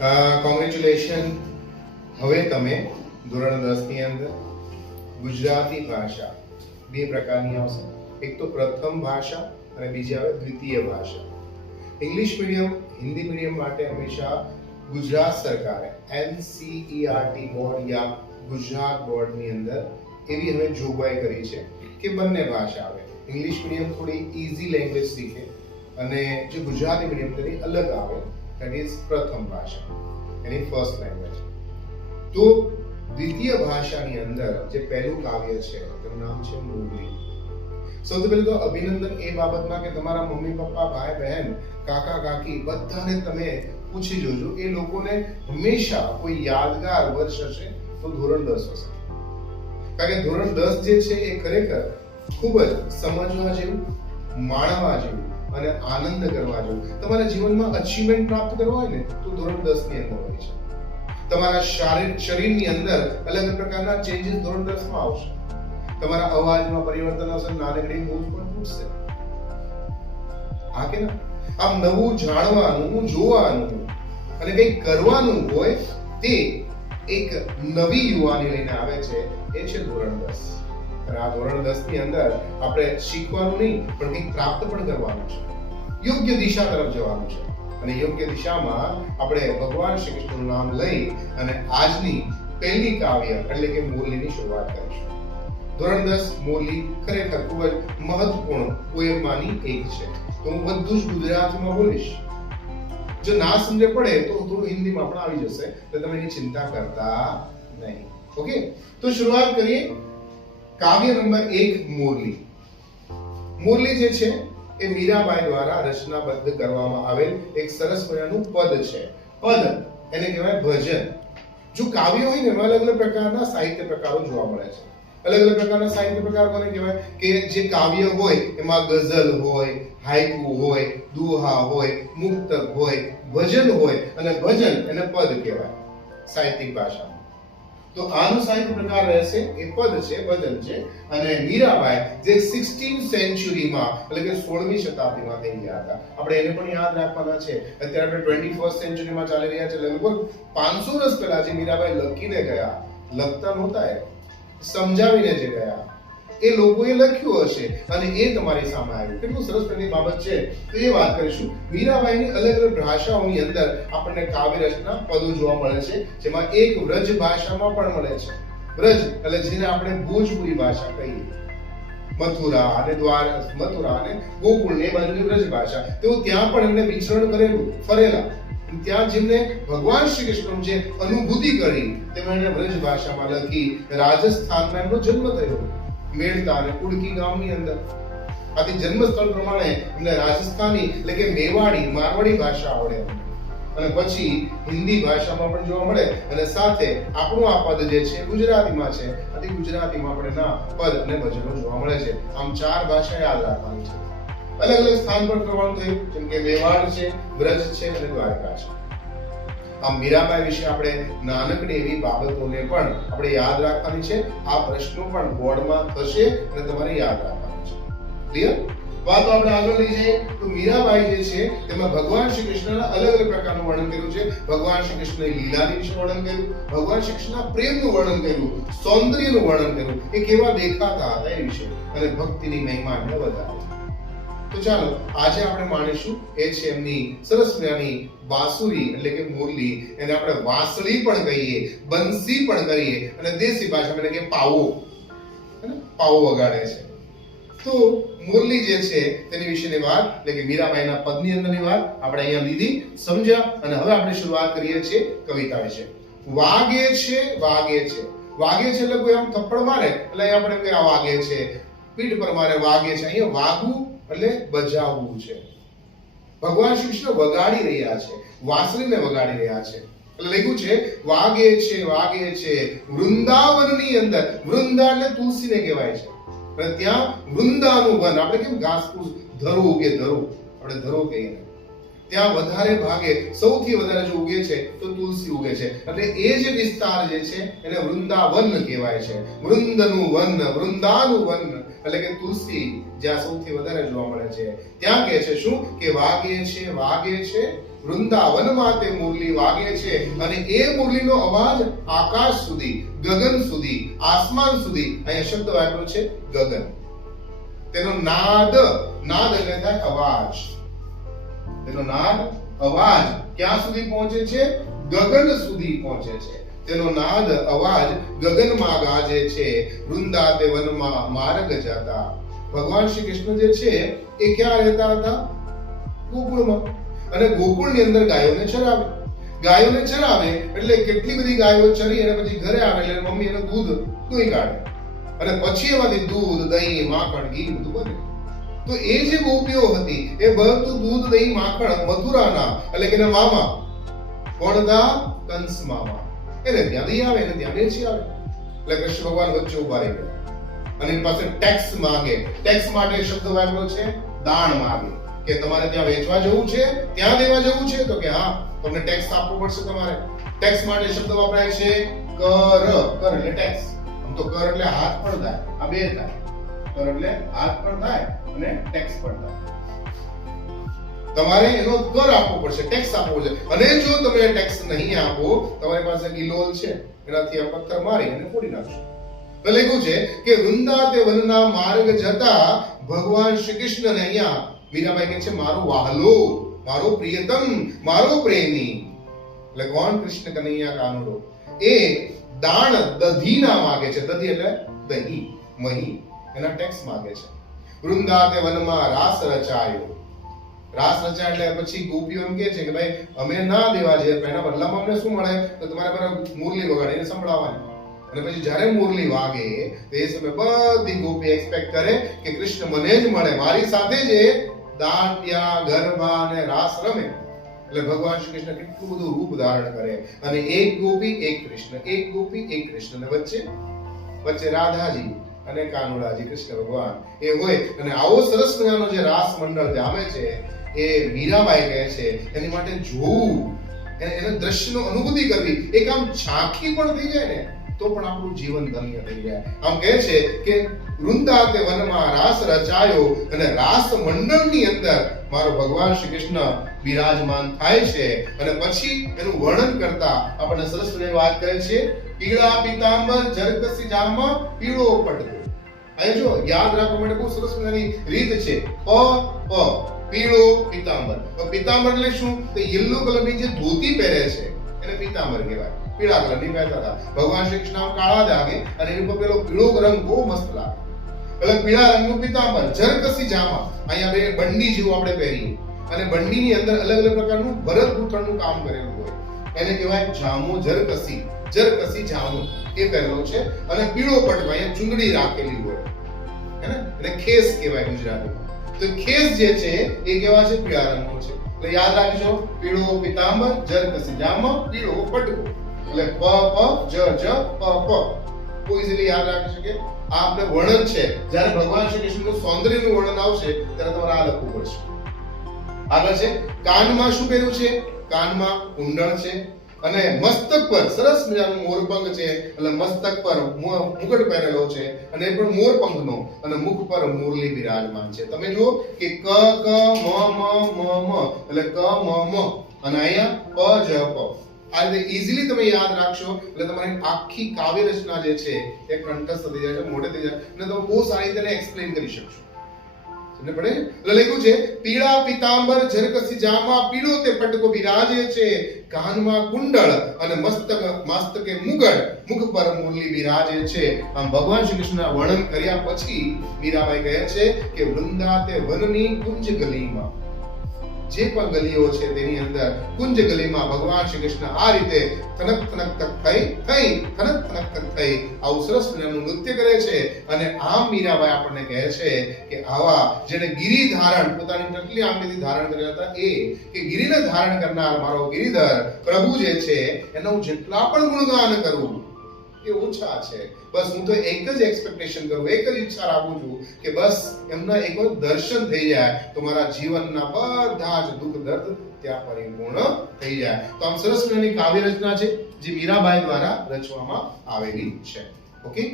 Congratulation. હવે તમે ધોરણ 10 ની અંદર ગુજરાતી ભાષા બે પ્રકારની આવશે. એક તો પ્રથમ ભાષા અને બીજી આવે દ્વિતીય ભાષા. ઇંગ્લિશ મીડિયમ, હિન્દી મીડિયમ માટે હંમેશા ગુજરાત સરકારે NCERT બોર્ડ યા ગુજરાત બોર્ડની અંદર એવી હવે જોગવાઈ કરી છે કે બંને ભાષા આવે. ઇંગ્લિશ મીડિયમ થોડી ઈઝી લેંગ્વેજ શીખે અને જે ગુજરાતી મીડિયમ તેની અલગ આવે, that is પ્રથમ ભાષા, એની ફર્સ્ટ લેંગ્વેજ. તો દ્વિતીય ભાષાની અંદર જે પહેલું કાવ્ય છે તેનું નામ છે મુરલી. સૌથી પહેલું તો અભિનંદન એ બાબતમાં કે તમારા મમ્મી પપ્પા, ભાઈ બહેન, કાકા કાકી બધાને તમે પૂછી જોજો. એ લોકોને હંમેશા કોઈ યાદગાર વર્ષ હશે તો ધોરણ 10 હશે. કારણ કે ધોરણ 10 જે છે એ ખરેખર ખૂબ જ સમજવા જેવું, માણવા જેવું અને આનંદ કરવા જેવું. તમારા જીવનમાં અચીવમેન્ટ પ્રાપ્ત કરવા હોય ને તો ધોરણ 10 ની અંદર હોય છે. તમારા શરીરની અંદર અલગ અલગ પ્રકારના ચેન્જીસ ધોરણ 10 માં આવશે. તમારા અવાજમાં પરિવર્તન આવશે, નાનકડી મૂછ પણ ફૂટશે. હા કે ના? આમ નવું જાણવાનું, જોવાનું અને કંઈક કરવાનું હોય તે એક નવી યુવાની લઈને આવે છે, એ છે ધોરણ 10. અને આ ધોરણ 10 ની અંદર આપણે શીખવાનું નહીં પણ કંઈક પ્રાપ્ત પણ કરવાનું છે. યોગ્ય દિશા તરફ જવાનું છે અને યોગ્ય દિશામાં આપણે ભગવાન શ્રી કૃષ્ણનું નામ લઈ અને આજની પહેલી કાવ્ય એટલે કે મુરલીની શરૂઆત કરીશું. ધોરણ 10 મુરલી ખરેખર ખૂબ જ મહત્વપૂર્ણ પોયમમાંની એક છે. તો હું બધું જ ગુજરાતીમાં બોલીશ. જો ના સમજે પડે તો થોડું હિન્દીમાં પણ આવી જશે, તો તમે એની ચિંતા કરતા નહીં. ઓકે, તો શરૂઆત કરીએ. કાવ્ય નંબર 1 મુરલી. મુરલી જે છે એ મીરાબાઈ દ્વારા રચનાબદ્ધ કરવામાં આવેલ એક સરસ મજાનું પદ છે. પદ એને કહેવાય ભજન. જો કાવ્ય હોય ને એમાં અલગ અલગ પ્રકારના સાહિત્ય પ્રકારો જોવા મળે છે. અલગ અલગ પ્રકારના સાહિત્ય પ્રકાર કોને કહેવાય કે જે કાવ્ય હોય એમાં ગઝલ હોય, હાઇકુ હોય, દુહા હોય, મુક્તક હોય, ભજન હોય અને ભજન એને પદ કહેવાય સાહિત્યિક ભાષામાં. તો આનો સાહિત્ય પ્રકાર રહેશે એ પદ છે, ભજન છે. અને મીરાબાઈ જે 16th સેન્ચુરીમાં એટલે કે 16મી શતાબ્દીમાં થઈ ગયા હતા, આપણે એને પણ યાદ રાખવાના છે. અત્યારે આપણે 21st સેન્ચુરીમાં ચાલી રહ્યા છે. લગભગ 500 વર્ષ પહેલા જે મીરાબાઈ લખીને ગયા, લખતા નહોતા, એ સમજાવીને જે ગયા, એ લોકોએ લખ્યું હશે અને એ તમારી સામે આવ્યું. કેટલું સરસ પ્રકારની બાબત છે, તો એ વાત કરીશું. મીરાબાઈની અલગ અલગ ભાષાઓની અંદર આપણને કાવ્ય રચના પદો જોવા મળે છે, જેમાં એક વ્રજ ભાષામાં પણ મળે છે. વ્રજ એટલે જેને આપણે ભોજપુરી ભાષા કહીએ. મથુરા અને ગોકુળ ને એ બાજુની વ્રજ ભાષા. તેઓ ત્યાં પણ એમને વિચરણ કરેલું, ફરેલા. ત્યાં જેમને ભગવાન શ્રી કૃષ્ણ જે અનુભૂતિ કરી તેમણે વ્રજ ભાષામાં લખી. રાજસ્થાનમાં એમનો જન્મ થયો, મેળતા અને કુડકી ગામની અંદર. આથી જન્મસ્થળ પ્રમાણે એમને રાજસ્થાની એટલે કે મેવાડી, મારવાડી ભાષા આવડે અને પછી હિન્દી ભાષામાં પણ જોવા મળે અને સાથે આપણું આ પદ જે છે ગુજરાતીમાં છે. આથી ગુજરાતીમાં પણ એના પદ અને ભજનો જોવા મળે છે. આમ 4 ભાષા યાદ રાખવાની છે. અલગ અલગ સ્થાન પર કરવાનું થયું, જેમ કે મેવાડ છે, બ્રજ છે અને દ્વારકા છે. આમ મીરાબાઈ વિશે આપણે નાનકડી એવી બાબતોને પણ આપણે યાદ રાખવાની છે. આ પ્રશ્નો પણ બોર્ડમાં થશે અને તમારે યાદ રાખવાનું છે. ક્લિયર? વાતો આપણે આગળ લઈ જઈએ તો મીરાબાઈ જે છે તેમાં ભગવાન શ્રી કૃષ્ણના અલગ અલગ પ્રકારનું વર્ણન કર્યું છે. ભગવાન શ્રી કૃષ્ણની લીલાની વિશે વર્ણન કર્યું, ભગવાન શ્રી કૃષ્ણના પ્રેમનું વર્ણન કર્યું, સૌંદર્યનું વર્ણન કર્યું, એ કેવા દેખાતા હતા એ વિશે, અને ભક્તિની મહિમાને વધારી. તો ચાલો આજે આપણે માણીશું એ છે એમની સરસ મજાની બાંસુરી એટલે કે મુરલી. એને આપણે વાંસળી પણ કહીએ, બંસી પણ કહીએ અને દેશી ભાષામાં એટલે કે પાવો, પાવો વગાડે છે. તો મુરલી જે છે તેની વિશેની વાત એટલે કે મીરાબાઈના પદની અંદરની વાત આપણે અહીંયા લીધી, સમજ્યા. અને હવે આપણે શરૂઆત કરીએ છીએ કવિતા વિશે. વાગે છે, વાગે છે. વાગે છે એટલે કોઈ આમ થપ્પડ મારે એટલે અહીંયા આપણે કે આ વાગે છે, પીઠ પર મારે વાગે છે. અહીંયા વાગવું એટલે બજાવવું છે. ભગવાન શ્રી કૃષ્ણ વગાડી રહ્યા છે, વાંસળીને વગાડી રહ્યા છે. એટલે લખ્યું છે વાગે છે, વાગે છે વૃંદાવનની અંદર. વૃંદા એટલે તુલસીને કહેવાય છે. અને ત્યાં વૃંદાનું વન, આપણે કેમ ઘાસપૂસ ધરો ઉગે, ધરો આપણે ધરો કહીએ, ત્યાં વધારે ભાગે સૌથી વધારે જો ઉગે છે તો તુલસી ઉગે છે. એટલે એ જે વિસ્તાર જે છે એને વૃંદાવન કહેવાય છે. વૃંદનું વન, વૃંદાનું વન એટલે કે તુલસી જ્યાં સૌથી વધારે જોવા મળે છે ત્યાં કહે છે શું કે વાગે છે વૃંદાવનમાં તે મુરલી વાગે છે અને એ મુરલીનો અવાજ આકાશ સુધી, ગગન સુધી, આસમાન સુધી, અહીંયા શબ્દ વાપર્યો છે ગગન. તેનો નાદ એટલે થાય અવાજ. તેનો નાદ અવાજ ક્યાં સુધી પહોંચે છે? ગગન સુધી પહોંચે છે. તેનો નાદ અવાજ ગગનમાં ગાજે છે. વૃંદાતે વનમાં માર્ગ જતા. ભગવાન શ્રી કૃષ્ણ જે છે એ ક્યાં રહેતા હતા? ગોકુળમાં. અને ગોકુળની અંદર ગાયોને ચરાવે એટલે કેટલી બધી ગાયો ચરી અને પછી ઘરે આવે એટલે મમ્મી એનું દૂધ દોઈ કાઢે અને પછી એમાંથી દૂધ, દહીં, માખણ, ઘી બધું બને. તો એ જે ગોપીઓ હતી એ બધું દૂધ, દહીં, માખણ મથુરાના એટલે કે મામા કોણના કંસ મામા એને ત્યાં દઈ આવે અને ત્યાં વેચી આવે. એટલે કૃષ્ણ ભગવાન વચ્ચે ઉભા રહી ગયા અને એની પાસે ટેક્સ માંગે. ટેક્સ માટે શબ્દ વાપર્યો છે દાણ માંગે કે તમારે ત્યાં વેચવા જવું છે, ત્યાં દેવા જવું છે તો કે હા તમને ટેક્સ આપવો પડશે. તમારે ટેક્સ માટે શબ્દ વપરાય છે કર. કર એટલે ટેક્સ. આમ તો કર એટલે હાથ પણ થાય, આ બે થાય. કર એટલે હાથ પણ થાય અને ટેક્સ પણ થાય. તમારે એનો કર આપવો પડશે, ટેક્સ આપવો પડશે. અને જો તમે ટેક્સ નહીં આપો, તમારી પાસે ગિલોલ છે એનાથી આ પથ્થર મારી અને ફોડી નાખશો. તો લખ્યું છે કે વૃંદાતે વનના માર્ગ જતા ભગવાન શ્રી કૃષ્ણને અહીંયા મીરાબાઈ કહે છે મારો વહાલો, મારો પ્રિયતમ, મારો પ્રેમી. એટલે કોણ? કૃષ્ણ કનૈયા કાનુડો. એ દાણ દધીના માગે છે. દધી એટલે દહીં, મહી. એના ટેક્સ માગે છે. વૃંદાતે વનમાં રાસ રચાયો. રાસ રચાય એટલે પછી ગોપીઓ એમ કહે છે કે ભાઈ અમે ના દેવા છે, એના બદલામાં અમને શું મળે? તો તમારે પર મુરલી વગાડીને સંભળાવવાની. અને પછી જ્યારે મુરલી વાગે તો એ સમય બધી ગોપી એક્સપેક્ટ કરે કે કૃષ્ણ મને જ મળે, મારી સાથે જ દાંડિયા, ગરબા અને રાસ રમે. એટલે ભગવાન શ્રી કૃષ્ણ કેટલું બધું રૂપ ધારણ કરે અને એક ગોપી એક કૃષ્ણ, એક ગોપી એક કૃષ્ણ, અને વચ્ચે રાધાજી અને કાનુડાજી કૃષ્ણ ભગવાન એ હોય. અને આવો સરસ મજાનો જે રાસ મંડળ જામે છે એ મીરાબાઈ કહે છે એની માટે જોવું, એને દ્રશ્યનો અનુભૂતિ કરવી, એક આમ ઝાંખી પણ થઈ જાય ને તો પણ આપણું જીવન ધન્ય થઈ જાય. આમ કહે છે કે વૃંદાતે વનમાં રાસ રચાયો અને રાસ મંડળની અંદર મારો ભગવાન શ્રી કૃષ્ણ બિરાજમાન થાય છે. અને પછી એનું વર્ણન કરતા આપણને સરસ મજાની વાત કરે છે પીળા પિતાંબર જરકસી જામા પીળો પડતો. અહીં જો યાદ રાખવા માટે બહુ સરસ મજાની રીત છે. પીળો પિતાંબર. પિતાંબર એટલે શું? તો યલો કલરની જે ધોતી પહેરે છે એને પિતાંબર કહેવાય. પીળા કલરની પહેરતા હતા. ભગવાન શ્રી કૃષ્ણ કાળા દાગે અને એની ઉપર પેલો પીળો રંગ બહુ મસ્ત લાગે. એટલે પીળા રંગનું પિતાંબર. જરકસી જામા, અહીંયા બે બંડી જેવું આપણે પહેરીએ અને બંડીની અંદર અલગ અલગ પ્રકારનું ભરત ગૂંથણનું કામ કરેલું હોય એને કહેવાય જામો. જરકસી જામો એ પહેરેલો છે. અને પીળો પટકો, અહીંયા ચુંદડી રાખેલી હોય હે ને, એને ખેસ કહેવાય ગુજરાતીમાં. તો ખેસ જે છે એ કેવા છે? પીળા રંગનો છે. એટલે યાદ રાખજો પીળો પિતાંબર, જરકસી જામા, પીળો પટકો. એટલે પ જ પ કોઈ ઇઝીલી યાદ રાખી શકે. આ આપણે વર્ણન છે. જ્યારે ભગવાન શ્રી કૃષ્ણનું સૌંદર્યનું વર્ણન આવશે ત્યારે તમારે આ લખવું પડશે. આગળ છે કાનમાં શું પહેર્યું છે? કાનમાં કુંડળ છે અને મસ્તક પર સરસ મજાનું મોરપંખ છે. એટલે મસ્તક પર મુગટ પહેરેલો છે અને એ પણ મોરપંખનો, અને મુખ પર મુરલી બિરાજમાન છે. તમે જુઓ કે ક ક મ મ મ મ એટલે ક મ મ અને અહીંયા પ જ પ. આ રીતે ઇઝીલી તમે યાદ રાખશો એટલે તમારી આખી કાવ્ય રચના જે છે એ કંઠસ્થ થઈ જાય છે, મોઢે થઈ જાય અને તમે બહુ સારી રીતે એને એક્સપ્લેન કરી શકશો. સમજ પડે? એટલે લખ્યું છે પીળા પિતાંબર જરકસી જામા પીળો તે પટકો બિરાજે છે. કાનમાં કુંડળ અને મસ્તકે મુગટ, મુખ પર મુરલી બિરાજે છે. આમ ભગવાન શ્રી કૃષ્ણના વર્ણન કર્યા પછી મીરાબાઈ કહે છે કે વૃંદાતે વનની કુંજ ગલીમાં, જે પણ ગલીઓ છે તેની અંદર કુંજ ગલીમાં ભગવાન શ્રી કૃષ્ણ આ રીતે થનક થનક તક થઈ આવું સરસ મજાનું નૃત્ય કરે છે. અને આમ મીરાબાઈ આપણને કહે છે કે આવા જેને ગિરી ધારણ પોતાની ટકલી આંગળીથી ધારણ કર્યા હતા એ કે ગિરીને ધારણ કરનાર મારો ગિરિધર પ્રભુ જે છે એનો હું જેટલા પણ ગુણગાન કરું એ ઓછા છે. બસ હું તો એક જ એક્સપેક્ટેશન કરું, એક જ ઈચ્છા રાખું છું કે બસ એમના એકવાર દર્શન થઈ જાય તો મારા જીવનના બધા જ દુઃખ દર્દ ત્યાં પરિપૂર્ણ થઈ જાય. તો આમ સરસ મજાની કાવ્ય રચના છે જે મીરાબાઈ દ્વારા રચવામાં આવેલી છે. ઓકે.